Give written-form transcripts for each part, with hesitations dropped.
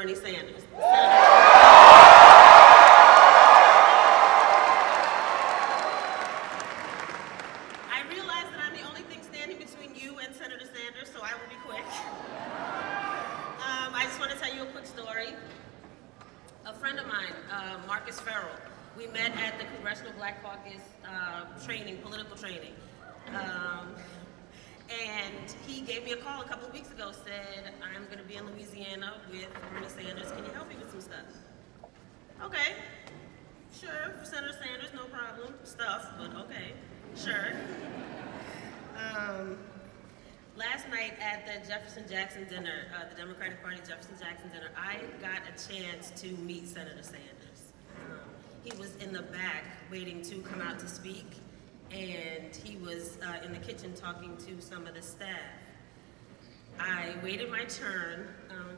Bernie Sanders. I realize that I'm the only thing standing between you and Senator Sanders, so I will be quick. I just want to tell you a quick story. A friend of mine, Marcus Farrell, we met at the Congressional Black Caucus political training. And he gave me a call a couple of weeks ago, said, I'm going to be in Louisiana with Bernie Sanders. Can you help me with some stuff? Okay, sure, Senator Sanders, no problem. Stuff, but okay, sure. Last night at the Jefferson-Jackson dinner, the Democratic Party Jefferson-Jackson dinner, I got a chance to meet Senator Sanders. He was in the back waiting to come out to speak, and he was in the kitchen talking to some of the staff. I waited my turn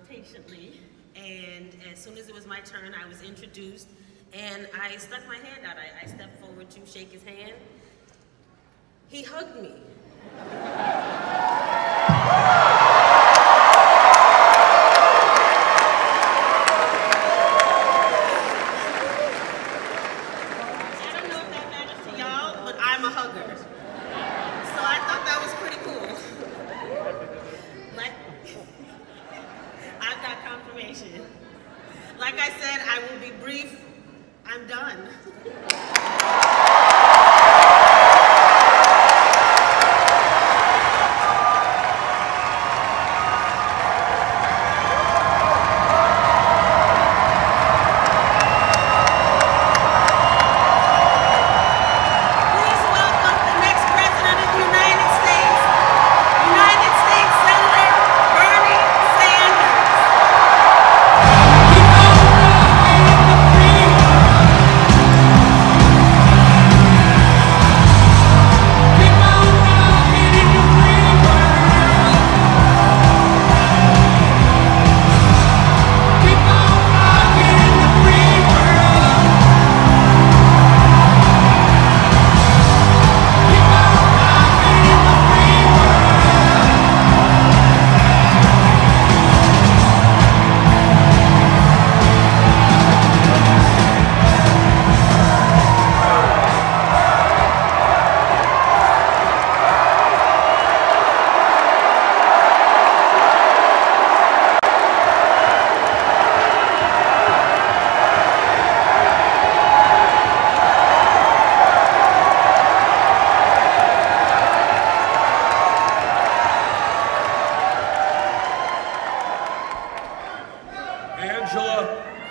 patiently, and as soon as it was my turn, I was introduced, and I stuck my hand out. I stepped forward to shake his hand. He hugged me. Like I said, I will be brief. I'm done.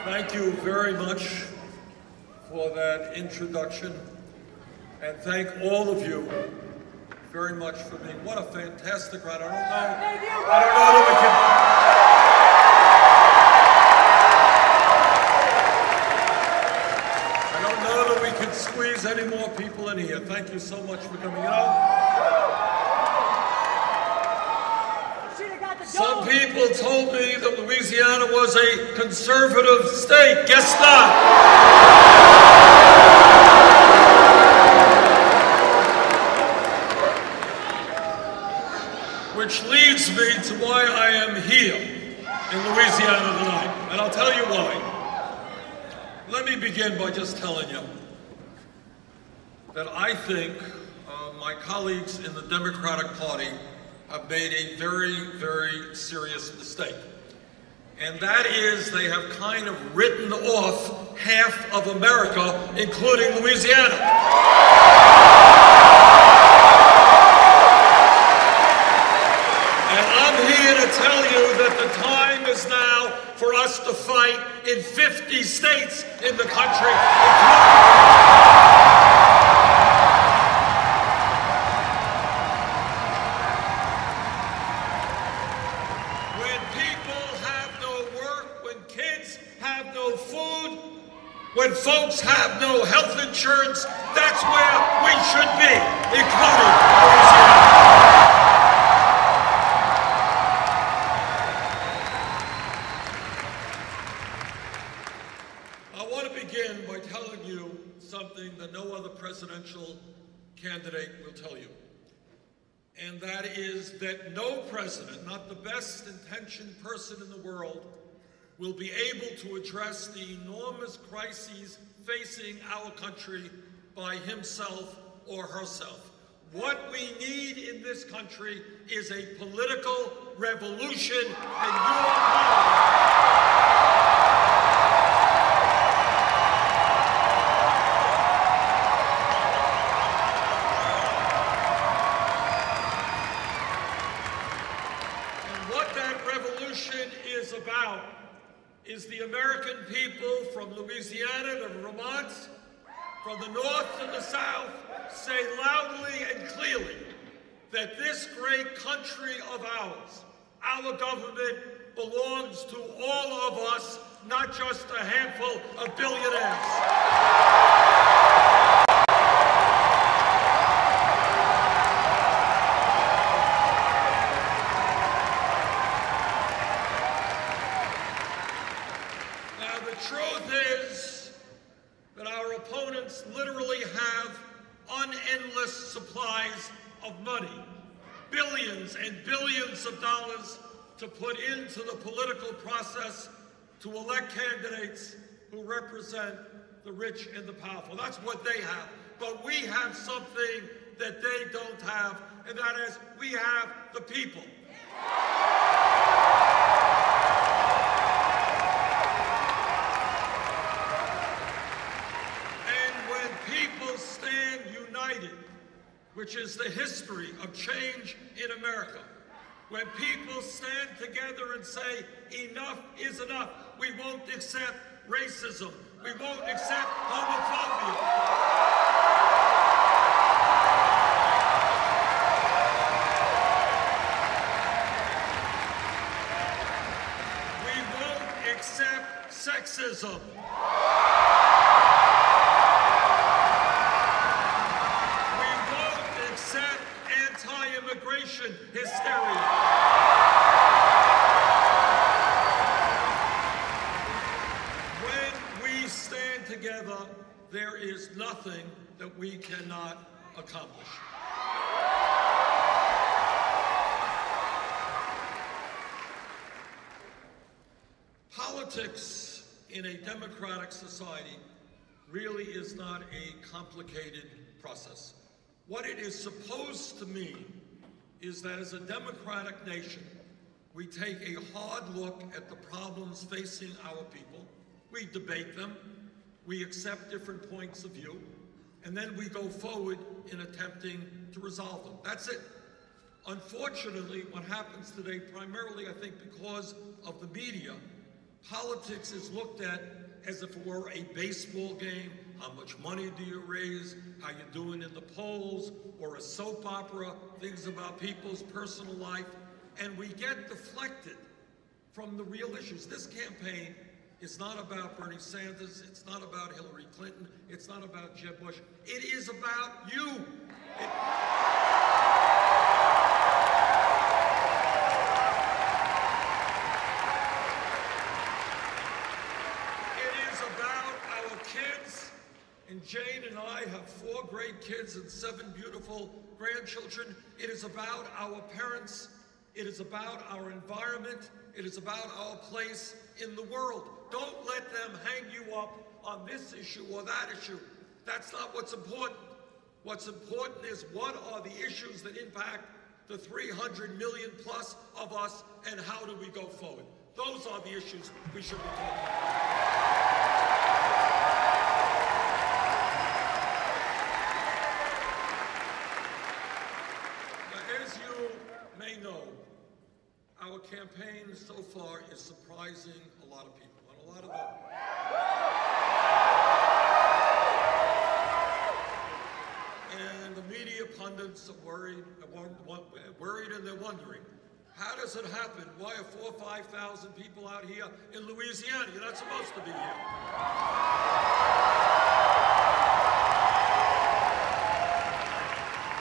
Thank you very much for that introduction, and thank all of you very much for being, what a fantastic ride. I don't know that we can squeeze any more people in here. Thank you so much for coming out. Some people told me that Louisiana was a conservative state. Guess not. Which leads me to why I am here in Louisiana tonight. And I'll tell you why. Let me begin by just telling you that I think my colleagues in the Democratic Party have made a very, very serious mistake. And that is they have kind of written off half of America, including Louisiana. And I'm here to tell you that the time is now for us to fight in 50 states in the country, when folks have no health insurance. That's where we should be, including Louisiana. I want to begin by telling you something that no other presidential candidate will tell you. And that is that no president, not the best intentioned person in the world, will be able to address the enormous crises facing our country by himself or herself. What we need in this country is a political revolution, and your power. Is about is the American people from Louisiana to Vermont, from the north to the south, say loudly and clearly that this great country of ours, our government, belongs to all of us, not just a handful of billionaires. Literally have unendless supplies of money, billions and billions of dollars to put into the political process to elect candidates who represent the rich and the powerful. That's what they have. But we have something that they don't have, and that is we have the people. Which is the history of change in America. When people stand together and say, enough is enough, we won't accept racism, we won't accept homophobia. We won't accept sexism. Anti-immigration hysteria. When we stand together, there is nothing that we cannot accomplish. Politics in a democratic society really is not a complicated process. What it is supposed to mean is that as a democratic nation, we take a hard look at the problems facing our people, we debate them, we accept different points of view, and then we go forward in attempting to resolve them. That's it. Unfortunately, what happens today, primarily I think because of the media, politics is looked at as if it were a baseball game. How much money do you raise? How you doing in the polls? Or a soap opera, things about people's personal life. And we get deflected from the real issues. This campaign is not about Bernie Sanders. It's not about Hillary Clinton. It's not about Jeb Bush. It is about you. And Jane and I have 4 great kids and 7 beautiful grandchildren. It is about our parents. It is about our environment. It is about our place in the world. Don't let them hang you up on this issue or that issue. That's not what's important. What's important is what are the issues that impact the 300 million plus of us, and how do we go forward? Those are the issues we should be talking about. Our campaign so far is surprising a lot of people, and a lot of them. And the media pundits are worried and they're wondering, how does it happen? Why are 4,000 or 5,000 people out here in Louisiana? You're not supposed to be here.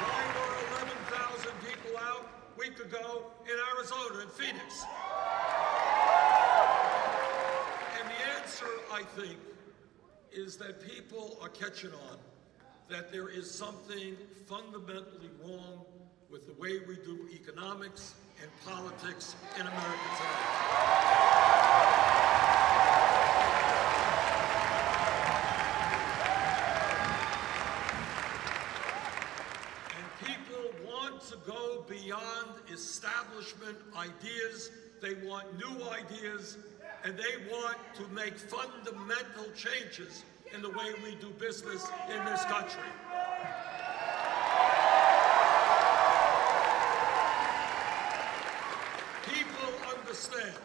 Why were 11,000 people out a week ago in Arizona, in Phoenix? And the answer, I think, is that people are catching on that there is something fundamentally wrong with the way we do economics and politics in America today. And people want to go beyond establishment ideas. They want new ideas, and they want to make fundamental changes in the way we do business in this country. People understand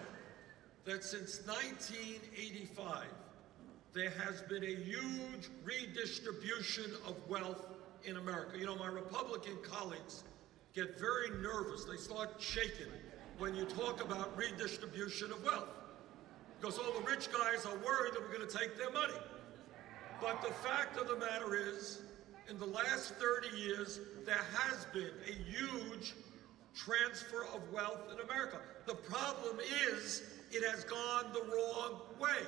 that since 1985, there has been a huge redistribution of wealth in America. You know, my Republican colleagues get very nervous. They start shaking when you talk about redistribution of wealth, because all the rich guys are worried that we're going to take their money. But the fact of the matter is, in the last 30 years, there has been a huge transfer of wealth in America. The problem is, it has gone the wrong way.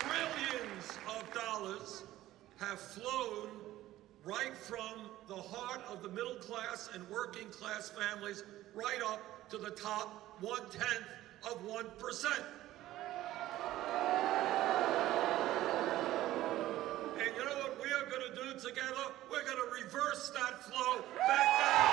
Trillions of dollars have flown right from the heart of the middle class and working class families right up to the top 1/10 of 1%. And you know what we are going to do together? We're going to reverse that flow back down.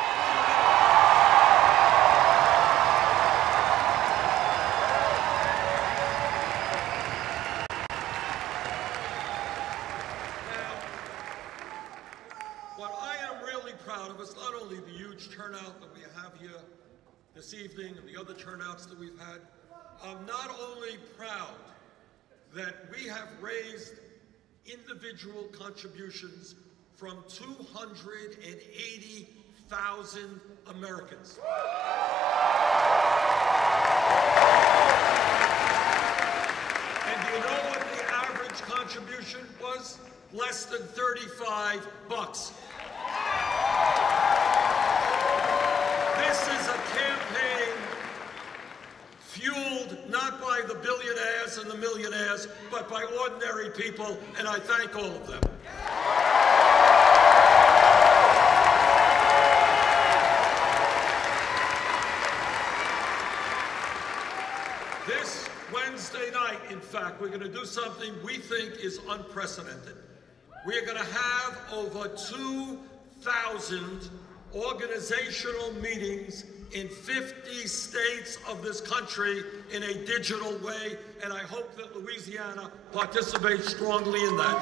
What I am really proud of is not only the huge turnout that we have here this evening and the other turnouts that we've had. I'm not only proud that we have raised individual contributions from 280,000 Americans. And do you know what the average contribution was? Less than $35. This is a campaign fueled not by the billionaires and the millionaires, but by ordinary people, and I thank all of them. This Wednesday night, in fact, we're going to do something we think is unprecedented. We're going to have over 2,000 organizational meetings in 50 states of this country in a digital way, and I hope that Louisiana participates strongly in that.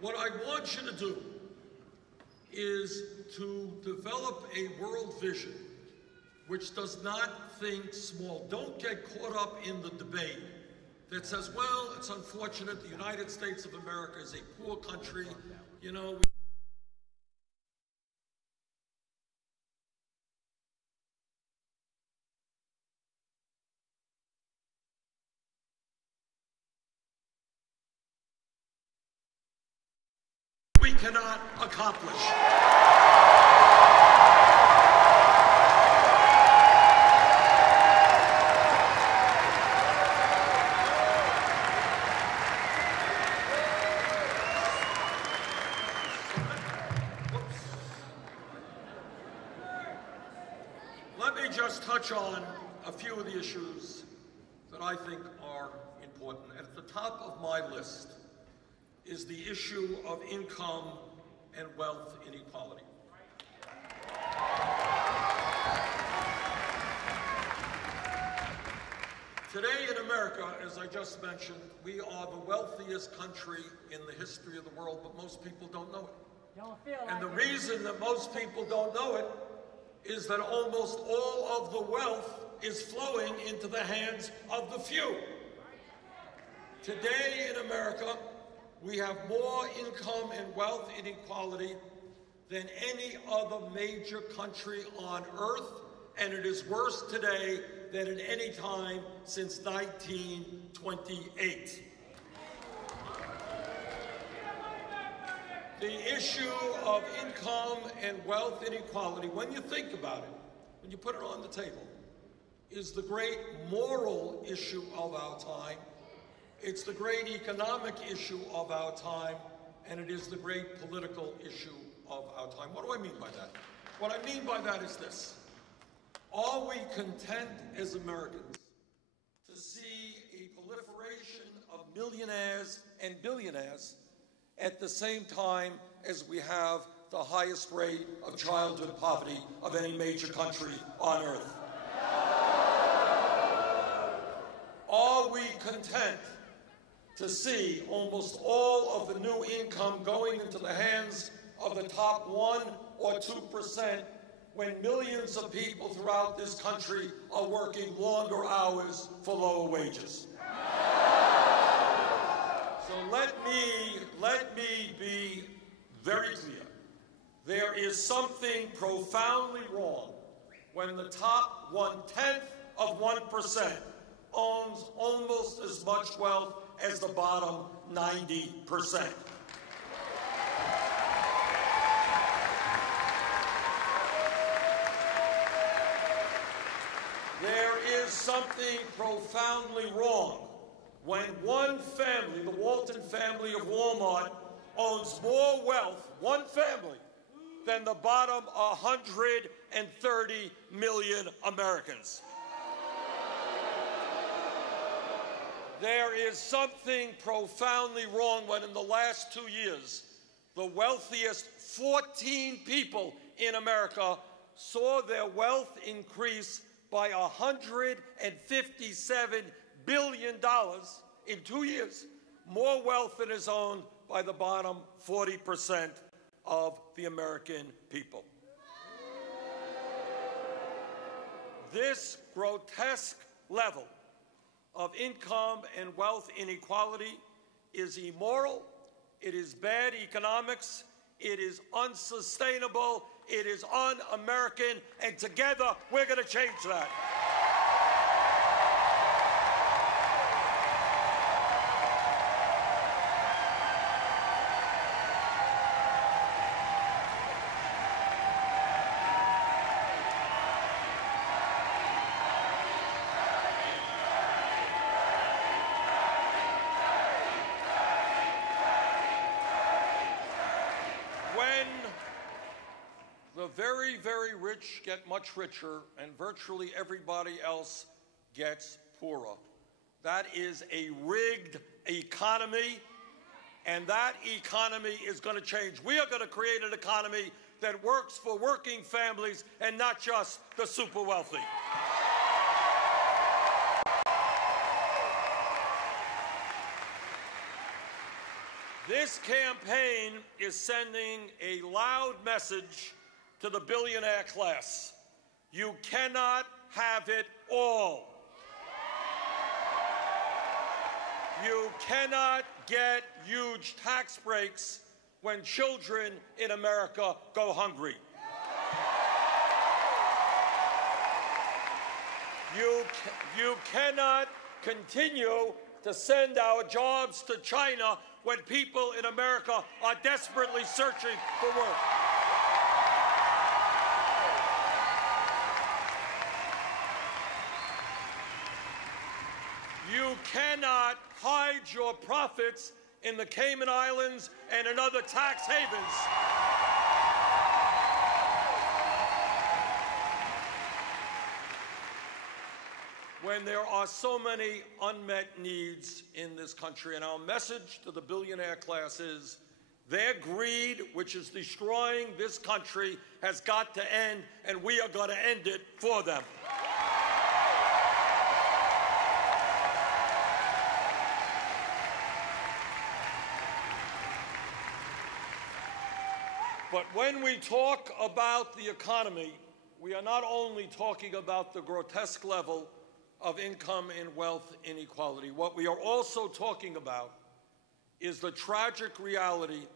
What I want you to do is to develop a world vision which does not think small. Don't get caught up in the debate that says, well, it's unfortunate the United States of America is a poor country, you know. We cannot accomplish. Let me just touch on a few of the issues that I think are important. At the top of my list is the issue of income and wealth inequality. Today in America, as I just mentioned, we are the wealthiest country in the history of the world, but most people don't know it. And the reason that most people don't know it is that almost all of the wealth is flowing into the hands of the few. Today in America, we have more income and wealth inequality than any other major country on earth, and it is worse today than at any time since 1928. issue of income and wealth inequality, when you think about it, when you put it on the table, is the great moral issue of our time. It's the great economic issue of our time, and it is the great political issue of our time. What do I mean by that? What I mean by that is this. Are we content as Americans to see a proliferation of millionaires and billionaires at the same time as we have the highest rate of childhood poverty of any major country on earth? Are we content to see almost all of the new income going into the hands of the top 1 or 2% when millions of people throughout this country are working longer hours for lower wages? So let me be very clear. There is something profoundly wrong when the top 1/10 of 1% owns almost as much wealth as the bottom 90%. There is something profoundly wrong when one family, the Walton family of Walmart, owns more wealth, one family, than the bottom 130 million Americans. There is something profoundly wrong when in the last 2 years, the wealthiest 14 people in America saw their wealth increase by $157 billion in 2 years, more wealth than is owned by the bottom 40% of the American people. This grotesque level of income and wealth inequality is immoral, it is bad economics, it is unsustainable, it is un-American, and together we're going to change that. The very, very rich get much richer, and virtually everybody else gets poorer. That is a rigged economy, and that economy is going to change. We are going to create an economy that works for working families and not just the super wealthy. This campaign is sending a loud message to the billionaire class. You cannot have it all. You cannot get huge tax breaks when children in America go hungry. You cannot continue to send our jobs to China when people in America are desperately searching for work. You cannot hide your profits in the Cayman Islands and in other tax havens. When there are so many unmet needs in this country, and our message to the billionaire class is their greed, which is destroying this country, has got to end, and we are going to end it for them. But when we talk about the economy, we are not only talking about the grotesque level of income and wealth inequality. What we are also talking about is the tragic reality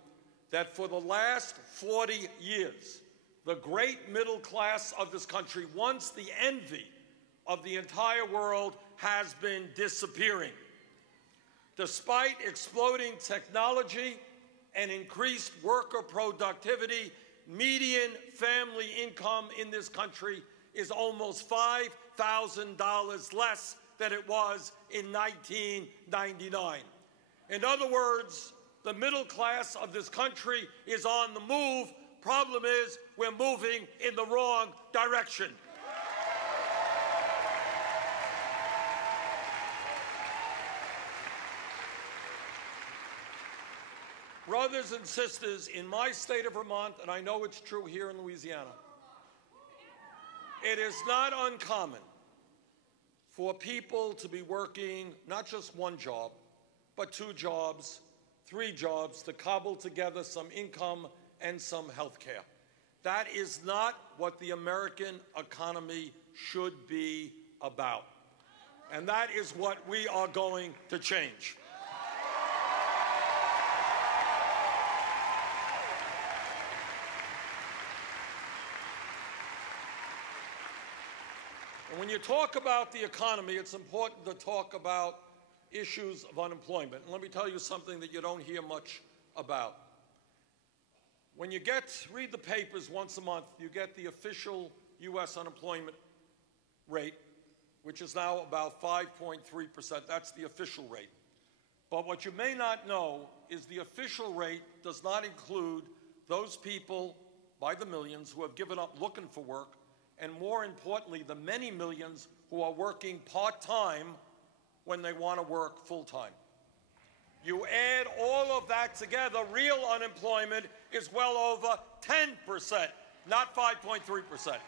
that for the last 40 years, the great middle class of this country, once the envy of the entire world, has been disappearing. Despite exploding technology and increased worker productivity, median family income in this country is almost $5,000 less than it was in 1999. In other words, the middle class of this country is on the move. Problem is, we're moving in the wrong direction. Brothers and sisters, in my state of Vermont, and I know it's true here in Louisiana, it is not uncommon for people to be working not just one job, but 2 jobs, 3 jobs to cobble together some income and some health care. That is not what the American economy should be about. And that is what we are going to change. And when you talk about the economy, it's important to talk about issues of unemployment. And let me tell you something that you don't hear much about. When you read the papers once a month, you get the official U.S. unemployment rate, which is now about 5.3%. That's the official rate. But what you may not know is the official rate does not include those people by the millions who have given up looking for work, and more importantly, the many millions who are working part-time when they want to work full-time. You add all of that together, real unemployment is well over 10%, not 5.3%.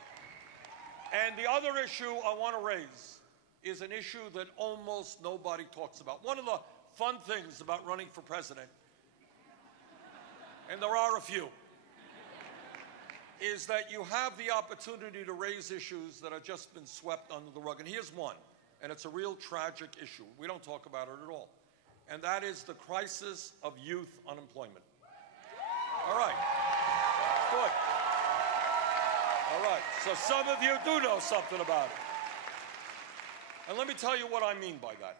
And the other issue I want to raise is an issue that almost nobody talks about. One of the fun things about running for president, and there are a few, is that you have the opportunity to raise issues that have just been swept under the rug. And here's one, and it's a real tragic issue. We don't talk about it at all. And that is the crisis of youth unemployment. All right. Good. All right. So some of you do know something about it. And let me tell you what I mean by that.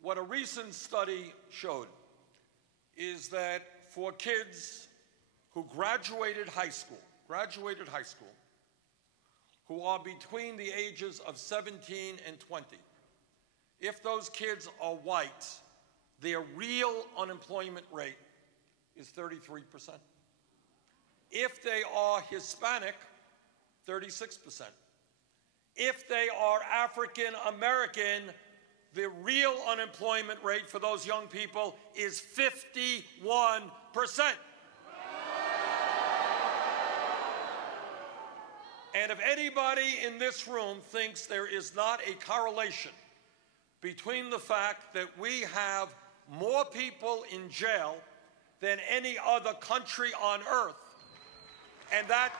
What a recent study showed is that for kids who graduated high school, who are between the ages of 17 and 20, if those kids are white, their real unemployment rate is 33%. If they are Hispanic, 36%. If they are African American, the real unemployment rate for those young people is 51%. And if anybody in this room thinks there is not a correlation between the fact that we have more people in jail than any other country on earth, and that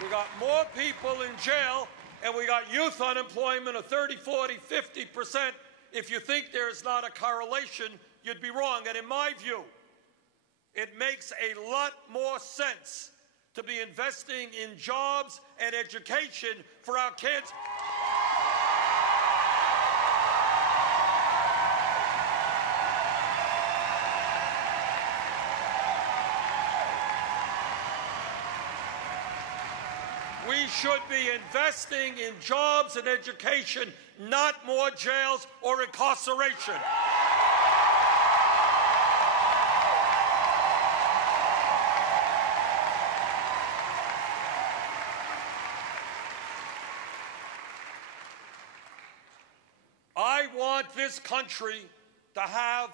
we got more people in jail and we got youth unemployment of 30, 40, 50%. If you think there's not a correlation, you'd be wrong. And in my view, it makes a lot more sense to be investing in jobs and education for our kids. We should be investing in jobs and education, not more jails or incarceration. I want this country to have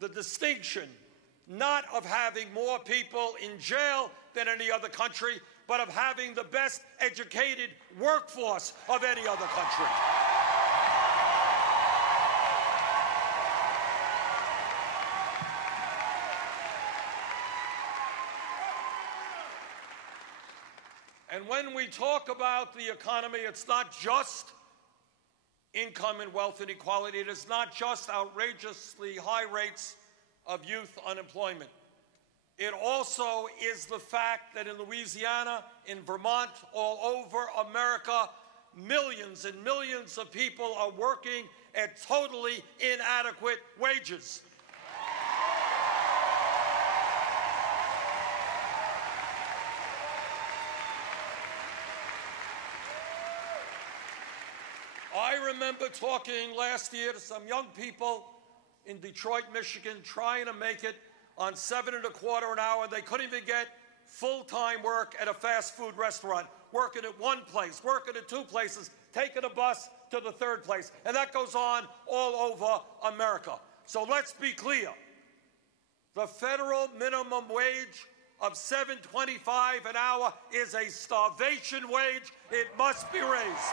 the distinction not of having more people in jail than any other country, but of having the best educated workforce of any other country. And when we talk about the economy, it's not just income and wealth inequality. It is not just outrageously high rates of youth unemployment. It also is the fact that in Louisiana, in Vermont, all over America, millions and millions of people are working at totally inadequate wages. I remember talking last year to some young people in Detroit, Michigan, trying to make it on $7.25 an hour. They couldn't even get full-time work at a fast food restaurant, working at one place, working at two places, taking a bus to the third place. And that goes on all over America. So let's be clear. The federal minimum wage of $7.25 an hour is a starvation wage. It must be raised.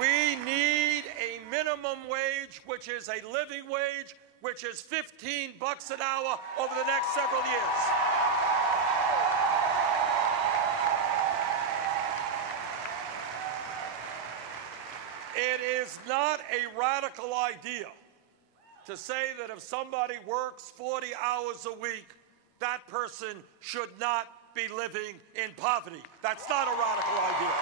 We need a minimum wage, which is a living wage, which is $15 an hour over the next several years. It is not a radical idea to say that if somebody works 40 hours a week, that person should not be living in poverty. That's not a radical idea.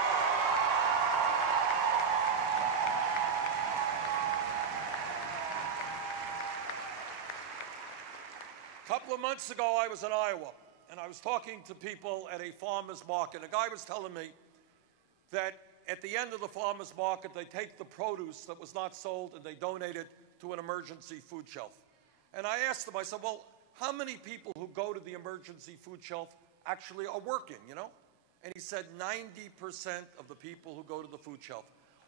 A couple of months ago, I was in Iowa, and I was talking to people at a farmer's market. A guy was telling me that at the end of the farmer's market, they take the produce that was not sold and they donate it to an emergency food shelf. And I asked him, I said, well, how many people who go to the emergency food shelf actually are working, you know? And he said 90% of the people who go to the food shelf.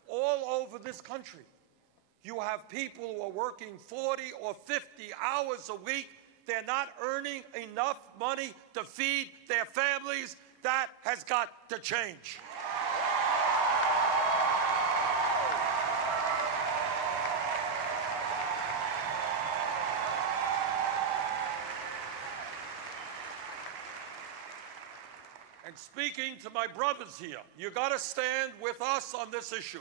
All over this country, you have people who are working 40 or 50 hours a week. They're not earning enough money to feed their families. That has got to change. And speaking to my brothers here, you got to stand with us on this issue.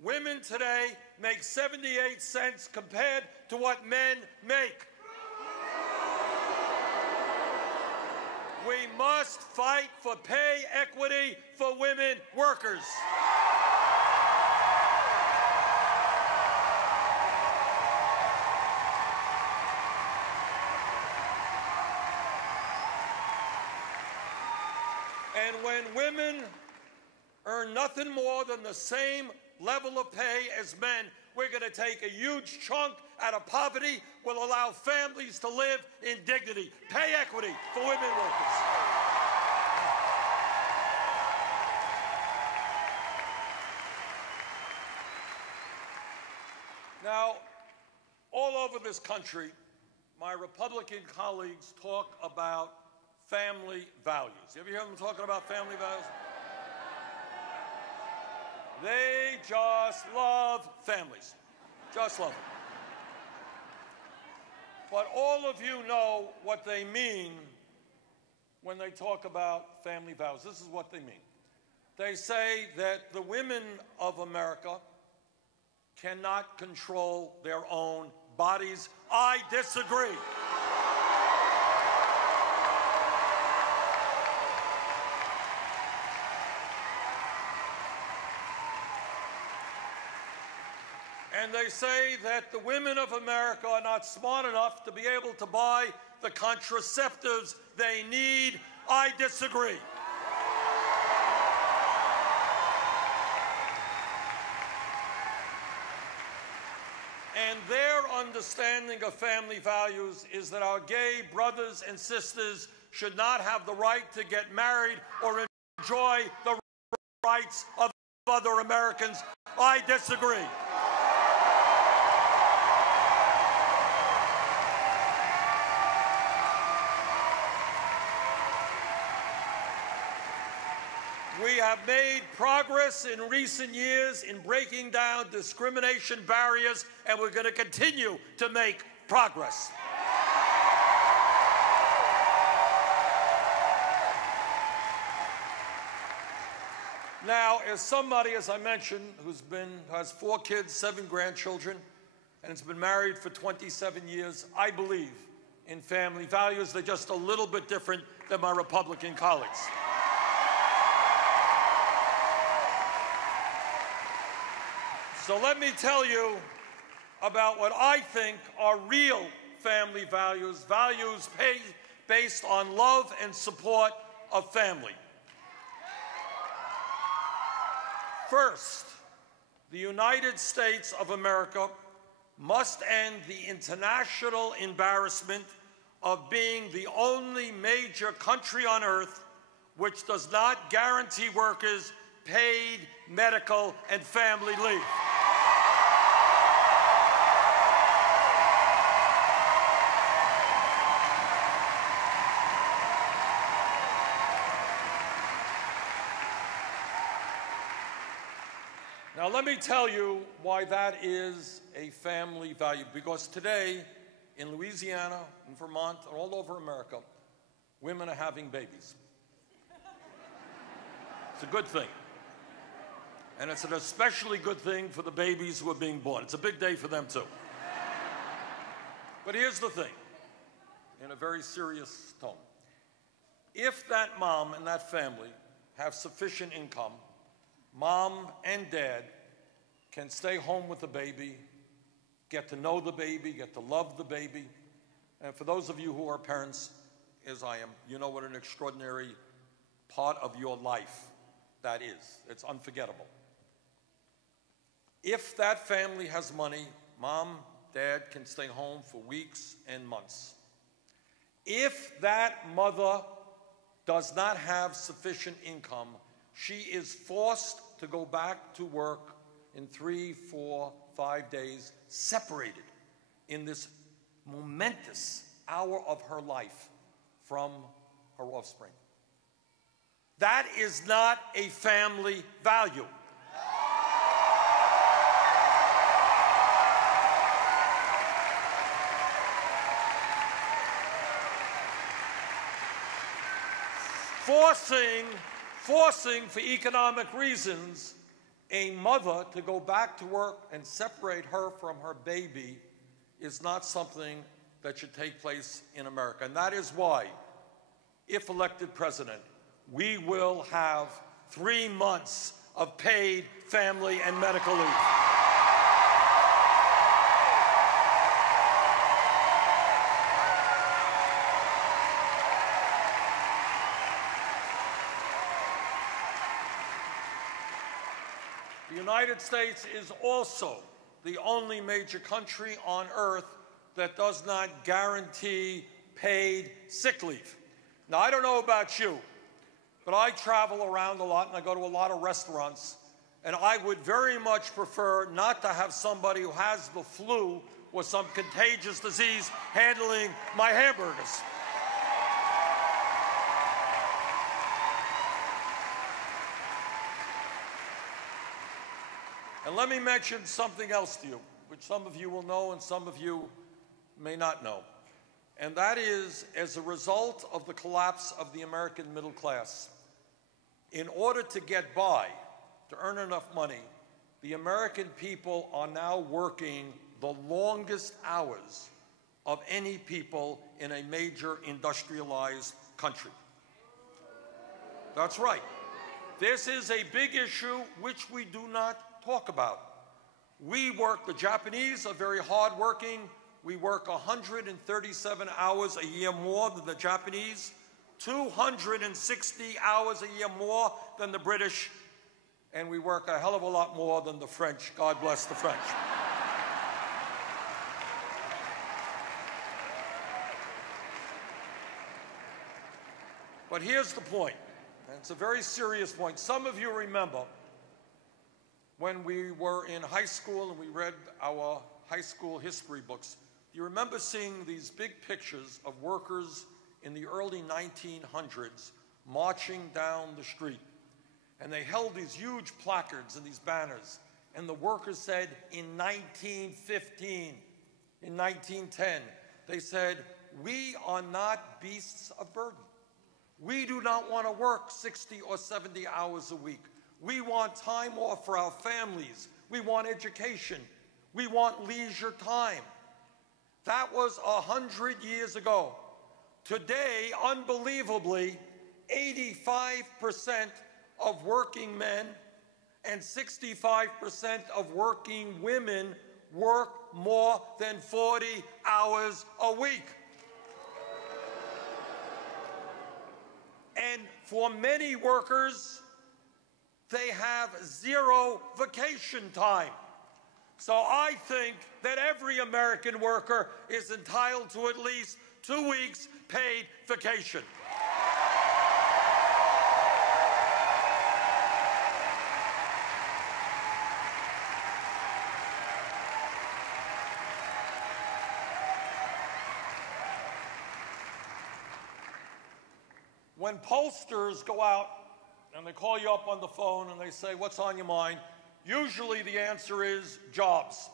Women today make 78 cents compared to what men make. We must fight for pay equity for women workers. And when women earn nothing more than the same level of pay as men, we're going to take a huge chunk out of poverty, will allow families to live in dignity. Pay equity for women workers. Now, all over this country, my Republican colleagues talk about family values. You ever hear them talking about family values? They just love families. Just love them. But all of you know what they mean when they talk about family values. This is what they mean. They say that the women of America cannot control their own bodies. I disagree. And they say that the women of America are not smart enough to be able to buy the contraceptives they need. I disagree. And their understanding of family values is that our gay brothers and sisters should not have the right to get married or enjoy the rights of other Americans. I disagree. We have made progress in recent years in breaking down discrimination barriers, and we're going to continue to make progress. Now, as somebody, as I mentioned, has 4 kids, 7 grandchildren, and has been married for 27 years, I believe in family values. They're just a little bit different than my Republican colleagues. So let me tell you about what I think are real family values, values based on love and support of family. First, the United States of America must end the international embarrassment of being the only major country on earth which does not guarantee workers paid medical and family leave. Now, let me tell you why that is a family value. Because today, in Louisiana, in Vermont, and all over America, women are having babies. It's a good thing. And it's an especially good thing for the babies who are being born. It's a big day for them, too. But here's the thing, in a very serious tone. If that mom and that family have sufficient income, mom and dad can stay home with the baby, get to know the baby, get to love the baby. And for those of you who are parents, as I am, you know what an extraordinary part of your life that is. It's unforgettable. If that family has money, mom, dad can stay home for weeks and months. If that mother does not have sufficient income, she is forced to go back to work in 3, 4, 5 days, separated in this momentous hour of her life from her offspring. That is not a family value. Forcing for economic reasons a mother to go back to work and separate her from her baby is not something that should take place in America. And that is why, if elected president, we will have 3 months of paid family and medical leave. The United States is also the only major country on earth that does not guarantee paid sick leave. Now, I don't know about you, but I travel around a lot and I go to a lot of restaurants, and I would very much prefer not to have somebody who has the flu or some contagious disease handling my hamburgers. And let me mention something else to you, which some of you will know and some of you may not know. And that is, as a result of the collapse of the American middle class, in order to get by, to earn enough money, the American people are now working the longest hours of any people in a major industrialized country. That's right. This is a big issue which we do not talk about. We work, the Japanese are very hardworking. We work 137 hours a year more than the Japanese, 260 hours a year more than the British, and we work a hell of a lot more than the French. God bless the French. But here's the point, and it's a very serious point. Some of you remember when we were in high school and we read our high school history books. You remember seeing these big pictures of workers in the early 1900s marching down the street. And they held these huge placards and these banners. And the workers said, in 1915, in 1910, they said, "We are not beasts of burden. We do not want to work 60 or 70 hours a week. We want time off for our families. We want education. We want leisure time. That was 100 years ago. Today, unbelievably, 85% of working men and 65% of working women work more than 40 hours a week. And for many workers, they have zero vacation time. So I think that every American worker is entitled to at least 2 weeks paid vacation. When pollsters go out and they call you up on the phone and they say, "What's on your mind?" usually the answer is jobs.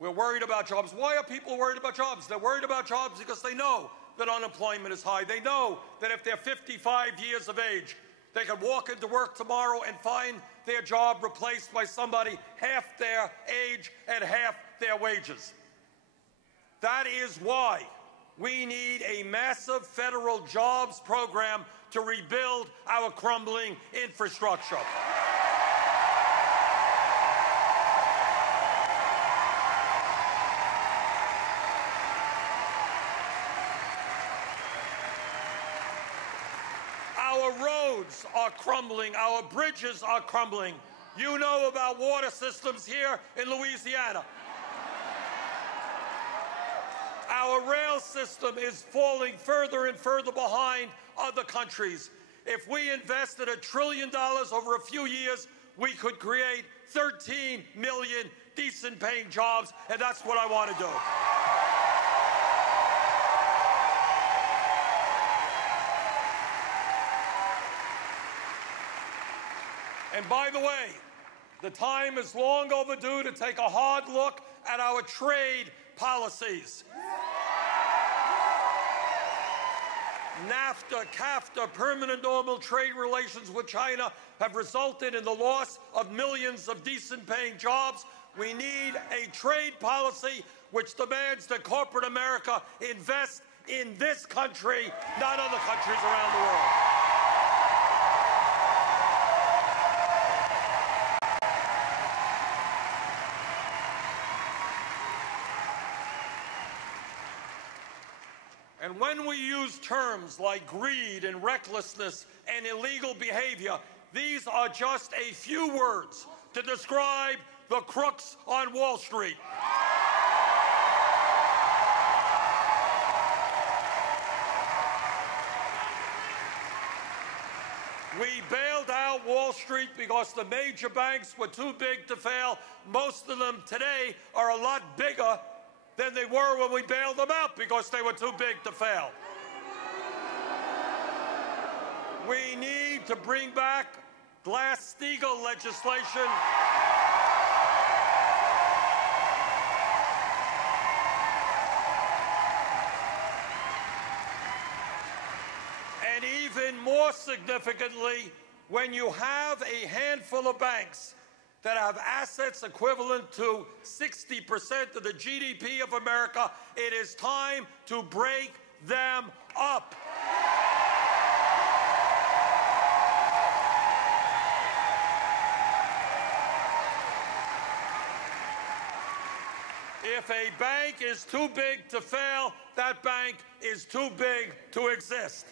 We're worried about jobs. Why are people worried about jobs? They're worried about jobs because they know that unemployment is high. They know that if they're 55 years of age, they can walk into work tomorrow and find their job replaced by somebody half their age and half their wages. That is why we need a massive federal jobs program to rebuild our crumbling infrastructure. Our roads are crumbling. Our bridges are crumbling. You know about water systems here in Louisiana. Our rail system is falling further and further behind other countries. If we invested $1 trillion over a few years, we could create 13 million decent-paying jobs, and that's what I want to do. And by the way, the time is long overdue to take a hard look at our trade policies. NAFTA, CAFTA, permanent normal trade relations with China have resulted in the loss of millions of decent-paying jobs. We need a trade policy which demands that corporate America invest in this country, not other countries around the world. And when we use terms like greed and recklessness and illegal behavior, these are just a few words to describe the crooks on Wall Street. We bailed out Wall Street because the major banks were too big to fail. Most of them today are a lot bigger than they were when we bailed them out because they were too big to fail. We need to bring back Glass-Steagall legislation. And even more significantly, when you have a handful of banks that have assets equivalent to 60% of the GDP of America, it is time to break them up. If a bank is too big to fail, that bank is too big to exist.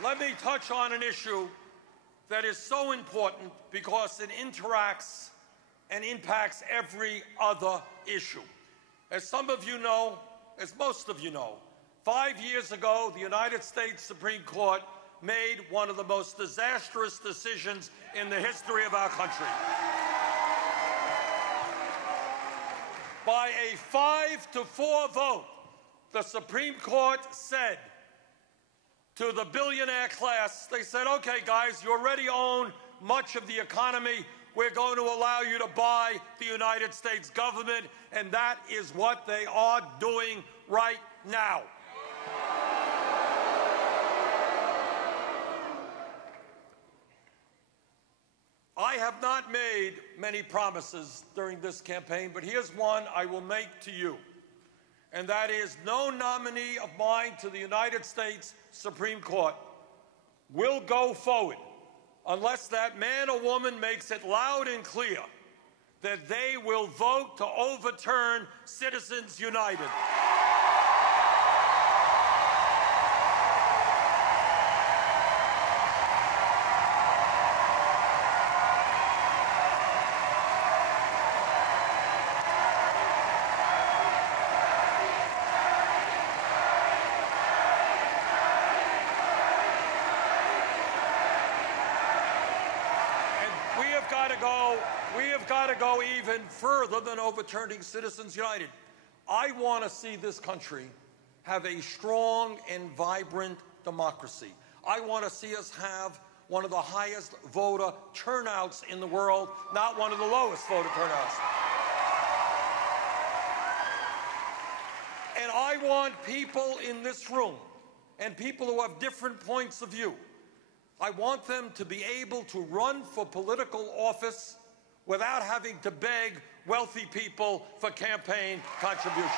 Let me touch on an issue that is so important because it interacts and impacts every other issue. As some of you know, as most of you know, 5 years ago, the United States Supreme Court made one of the most disastrous decisions in the history of our country. By a 5-4 vote, the Supreme Court said to the billionaire class, they said, "Okay, guys, you already own much of the economy. We're going to allow you to buy the United States government, and that is what they are doing right now. I have not made many promises during this campaign, but here's one I will make to you, and that is no nominee of mine to the United States Supreme Court will go forward unless that man or woman makes it loud and clear that they will vote to overturn Citizens United. We have got to go even further than overturning Citizens United. I want to see this country have a strong and vibrant democracy. I want to see us have one of the highest voter turnouts in the world, not one of the lowest voter turnouts. And I want people in this room and people who have different points of view, I want them to be able to run for political office without having to beg wealthy people for campaign contributions.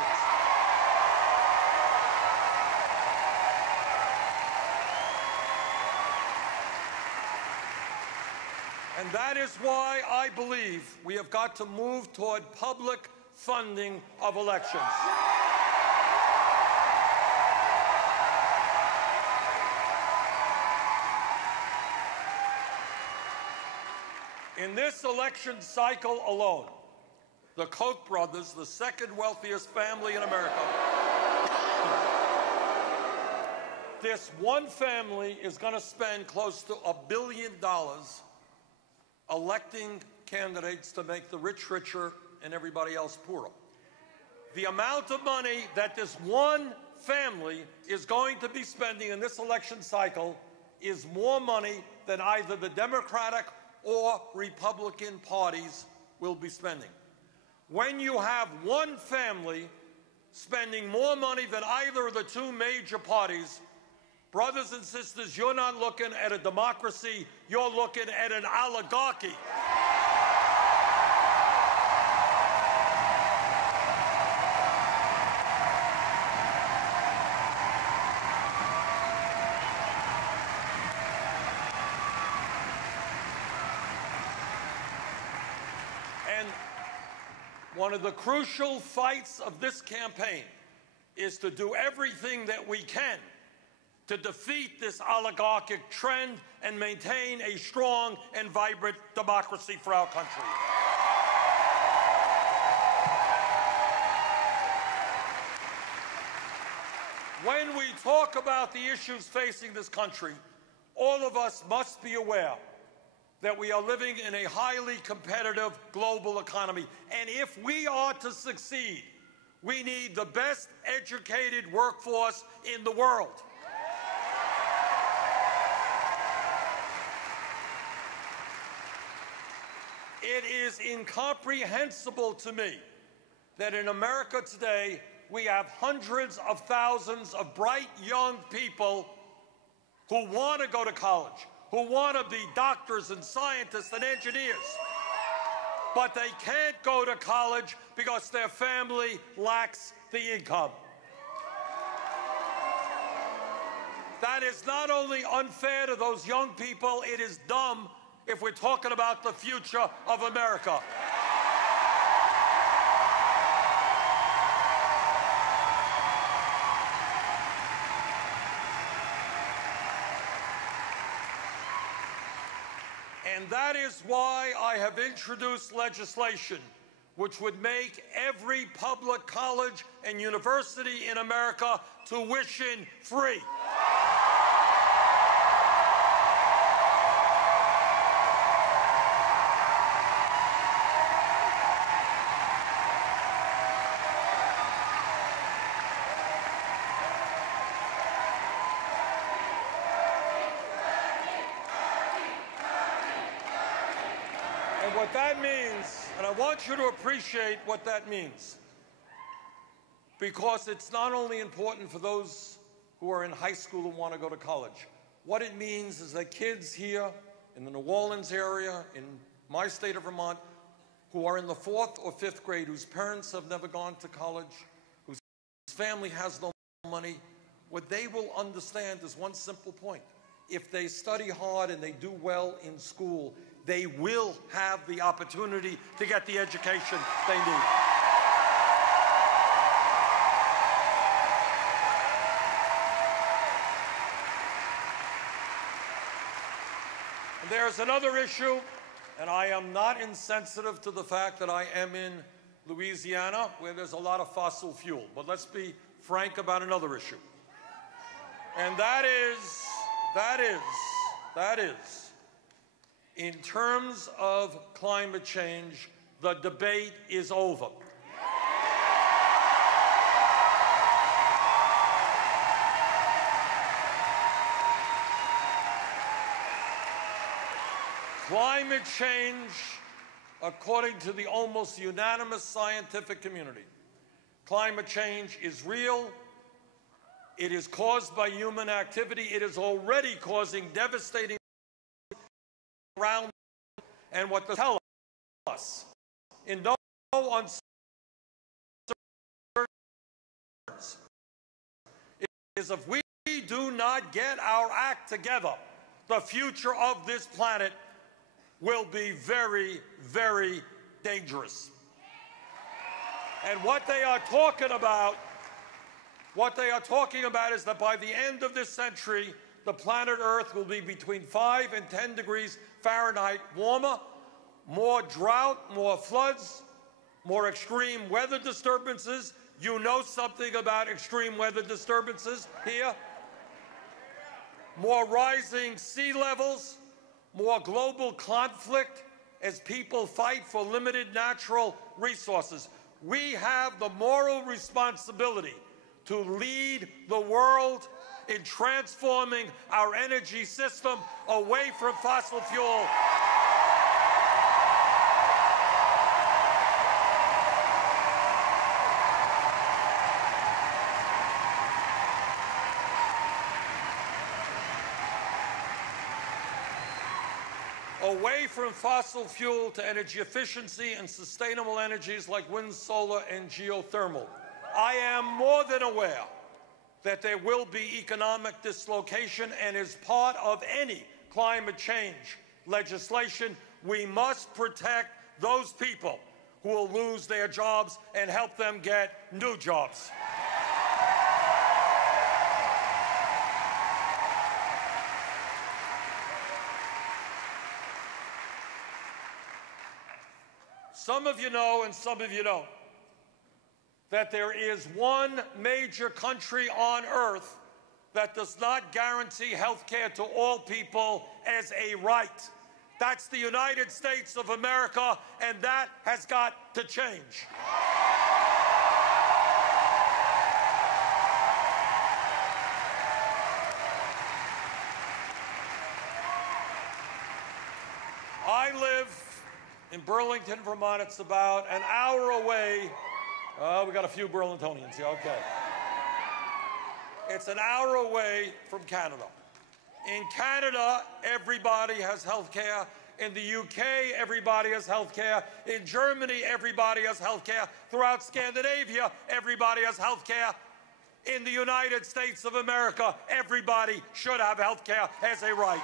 And that is why I believe we have got to move toward public funding of elections. In this election cycle alone, the Koch brothers, the second wealthiest family in America, this one family is going to spend close to $1 billion electing candidates to make the rich richer and everybody else poorer. The amount of money that this one family is going to be spending in this election cycle is more money than either the Democratic or Republican parties will be spending. When you have one family spending more money than either of the two major parties, brothers and sisters, you're not looking at a democracy, you're looking at an oligarchy. One of the crucial fights of this campaign is to do everything that we can to defeat this oligarchic trend and maintain a strong and vibrant democracy for our country. When we talk about the issues facing this country, all of us must be aware that we are living in a highly competitive global economy. And if we are to succeed, we need the best educated workforce in the world. It is incomprehensible to me that in America today, we have hundreds of thousands of bright young people who want to go to college, who want to be doctors and scientists and engineers, but they can't go to college because their family lacks the income. That is not only unfair to those young people, it is dumb if we're talking about the future of America. And that is why I have introduced legislation which would make every public college and university in America tuition free. what that means, and I want you to appreciate what that means, because it's not only important for those who are in high school and want to go to college. What it means is that kids here in the New Orleans area, in my state of Vermont, who are in the 4th or 5th grade, whose parents have never gone to college, whose family has no money, what they will understand is one simple point. If they study hard and they do well in school, they will have the opportunity to get the education they need. And there's another issue, and I am not insensitive to the fact that I am in Louisiana, where there's a lot of fossil fuel. But let's be frank about another issue. And that is, in terms of climate change, the debate is over. Climate change, according to the almost unanimous scientific community, climate change is real. It is caused by human activity. It is already causing devastating around. And what they tell us in no uncertain terms is, if we do not get our act together, the future of this planet will be very, very dangerous. And what they are talking about is that by the end of this century, the planet Earth will be between 5 and 10 degrees Fahrenheit warmer, more drought, more floods, more extreme weather disturbances. You know something about extreme weather disturbances here. More rising sea levels, more global conflict as people fight for limited natural resources. We have the moral responsibility to lead the world in transforming our energy system away from fossil fuel. Away from fossil fuel to energy efficiency and sustainable energies like wind, solar, and geothermal. I am more than aware that there will be economic dislocation, and as part of any climate change legislation, we must protect those people who will lose their jobs and help them get new jobs. Some of you know, and some of you don't, that there is one major country on earth that does not guarantee health care to all people as a right. That's the United States of America, and that has got to change. I live in Burlington, Vermont. It's about an hour away. We got a few Burlingtonians here, okay. It's an hour away from Canada. In Canada, everybody has health care. In the UK, everybody has health care. In Germany, everybody has health care. Throughout Scandinavia, everybody has health care. In the United States of America, everybody should have health care as a right.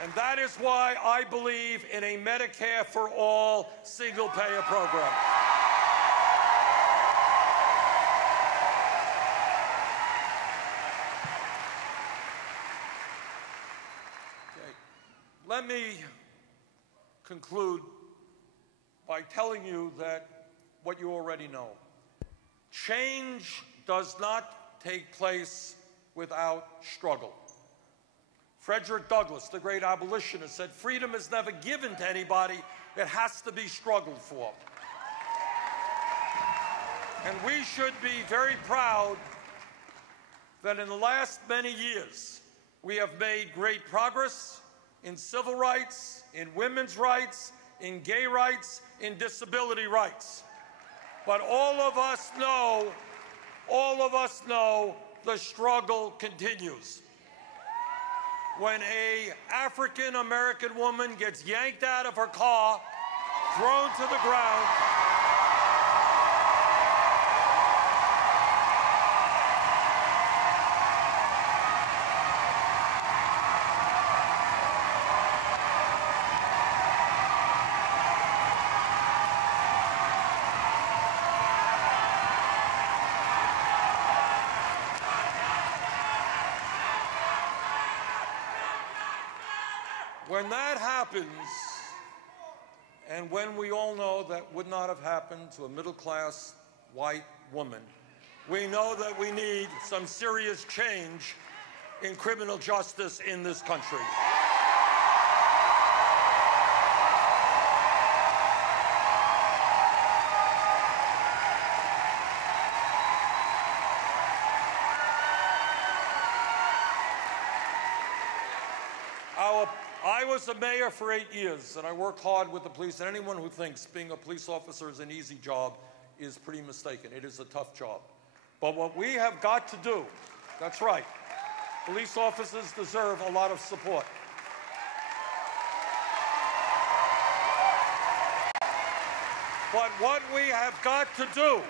And that is why I believe in a Medicare for all single-payer program. Okay. Let me conclude by telling you that what you already know. Change does not take place without struggle. Frederick Douglass, the great abolitionist, said freedom is never given to anybody. It has to be struggled for. And we should be very proud that in the last many years, we have made great progress in civil rights, in women's rights, in gay rights, in disability rights. But all of us know the struggle continues. When an African-American woman gets yanked out of her car, thrown to the ground, when that happens, and when we all know that would not have happened to a middle-class white woman, we know that we need some serious change in criminal justice in this country. I was a mayor for 8 years, and I worked hard with the police, and anyone who thinks being a police officer is an easy job is pretty mistaken. It is a tough job. But what we have got to do, that's right, police officers deserve a lot of support. But what we have got to do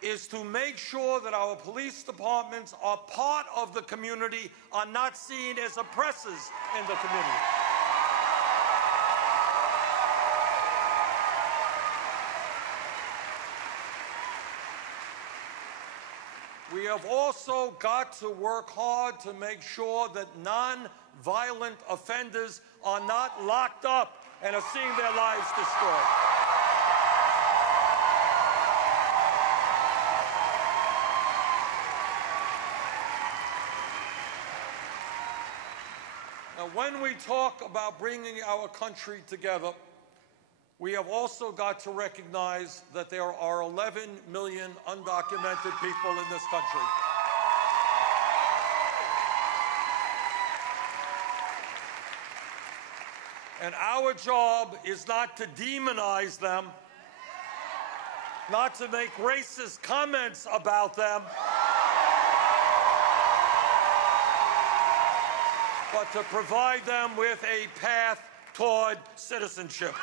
is to make sure that our police departments are part of the community, are not seen as oppressors in the community. We have also got to work hard to make sure that non-violent offenders are not locked up and are seeing their lives destroyed. When we talk about bringing our country together, we have also got to recognize that there are 11 million undocumented people in this country. And our job is not to demonize them, not to make racist comments about them, but to provide them with a path toward citizenship.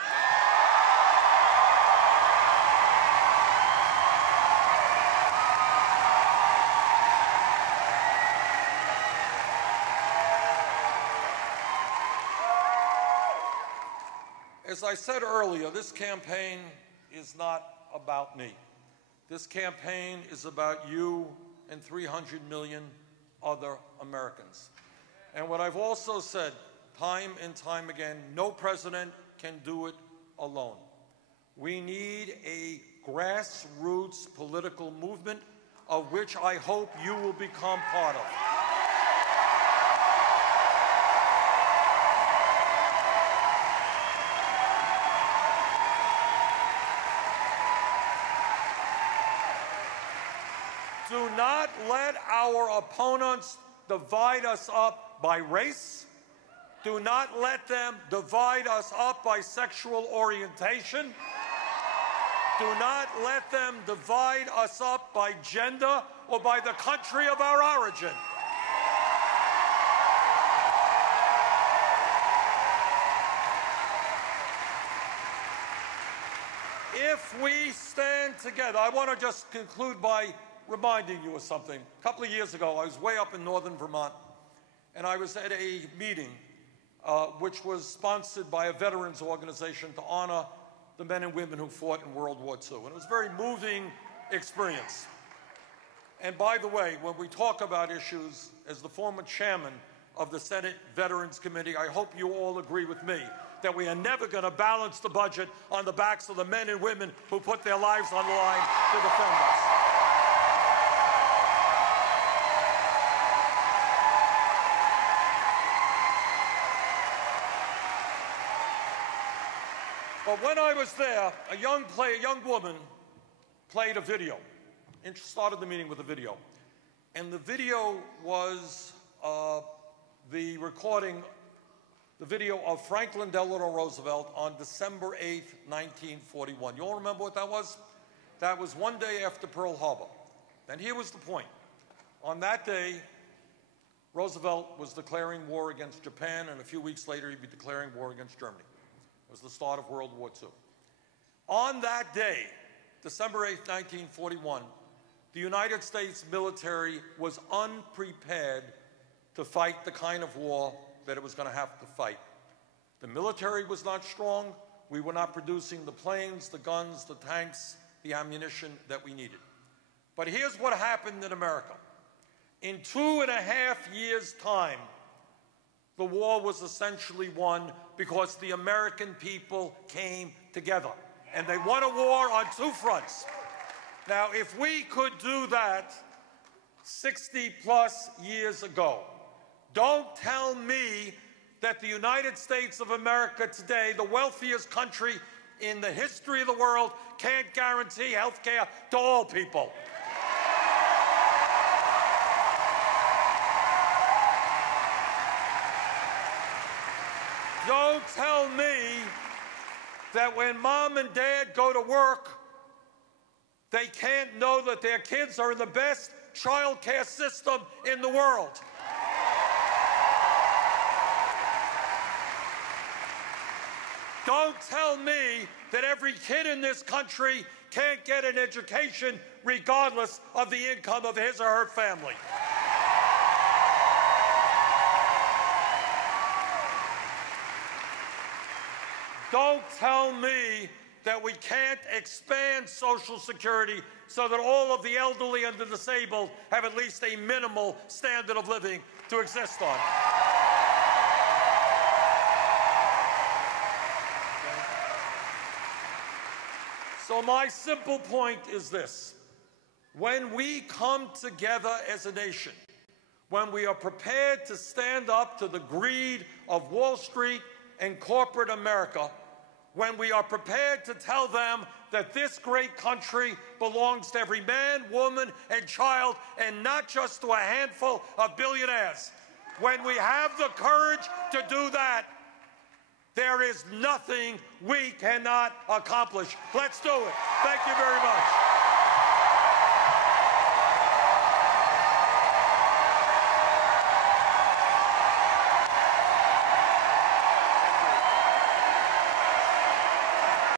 As I said earlier, this campaign is not about me. This campaign is about you and 300 million other Americans. And what I've also said time and time again, no president can do it alone. We need a grassroots political movement of which I hope you will become part of. Do not let our opponents divide us up by race. Do not let them divide us up by sexual orientation. Do not let them divide us up by gender or by the country of our origin. If we stand together, I want to just conclude by reminding you of something. A couple of years ago, I was way up in northern Vermont, and I was at a meeting which was sponsored by a veterans organization to honor the men and women who fought in World War II. And it was a very moving experience. And by the way, when we talk about issues, as the former chairman of the Senate Veterans Committee, I hope you all agree with me that we are never going to balance the budget on the backs of the men and women who put their lives on the line to defend us. But when I was there, a young woman played a video, and started the meeting with a video. And the video was the recording, the video of Franklin Delano Roosevelt on December 8th, 1941. You all remember what that was? That was one day after Pearl Harbor. And here was the point. On that day, Roosevelt was declaring war against Japan, and a few weeks later, he'd be declaring war against Germany. It was the start of World War II. On that day, December 8th, 1941, the United States military was unprepared to fight the kind of war that it was going to have to fight. The military was not strong. We were not producing the planes, the guns, the tanks, the ammunition that we needed. But here's what happened in America. In 2.5 years' time, the war was essentially won because the American people came together. And they won a war on two fronts. Now, if we could do that 60-plus years ago, don't tell me that the United States of America today, the wealthiest country in the history of the world, can't guarantee health care to all people. Don't tell me that when mom and dad go to work, they can't know that their kids are in the best child care system in the world. Don't tell me that every kid in this country can't get an education regardless of the income of his or her family. Don't tell me that we can't expand Social Security so that all of the elderly and the disabled have at least a minimal standard of living to exist on. So my simple point is this. When we come together as a nation, when we are prepared to stand up to the greed of Wall Street and corporate America, when we are prepared to tell them that this great country belongs to every man, woman, and child, and not just to a handful of billionaires. When we have the courage to do that, there is nothing we cannot accomplish. Let's do it. Thank you very much.